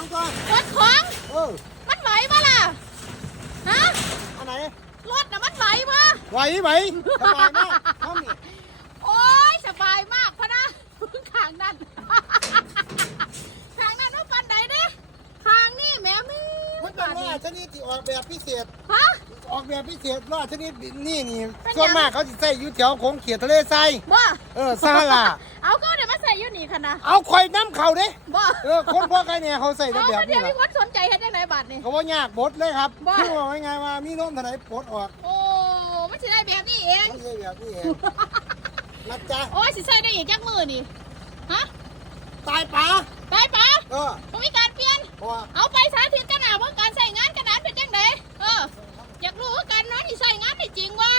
ของก่อนรถของ เออมันไหวปะล่ะ ฮะ อันไหน รถน่ะมันไหวปะไหวไหวสบายมากห้องนี่โอ้ยสบายมากพะนะขางนั้นขางนั้นว่าปันใดเด้ขางนี่แม่มีมันเป็นล้อชนิดที่ออกแบบพิเศษ ฮะ ออกแบบพิเศษล้อชนิดนี่นี่ เป็นหยัง ส่วนมากเขาจะใส่อยู่แถวโขงเขียดทะเลทราย บ่เออซาลา เอาก็เดี๋ยวมาใส่ อยู่นี่ค่ะนะเอาข่อยน้ำเขาเด้บ่เออคนพวกใครเนี่ยเขาใส่เอาแบบเดี๋นี้ยวแหมีละคนสนใจเห็นจังไหนบัตรนี่ เขาว่ายากบดเลยครับบ้า คือว่าไงว่ามีน้มเท่าไหร่ปลดออกโอ้มันสิได้แบบนี้เองไม่ใช่แบบนี้เองนะจ๊ะโอ้ยสิใส่ได้อีกจักมือนี่ฮะตายป๋าไปปะเออบ่มีการเปลี่ยน เพราะว่าเอาไปสาธิตกันหนาว่าการใส่งานกระดานเป็นจังไดเออ อยากรู้ว่ากันเนาะที่ใส่งานได้จริงวะ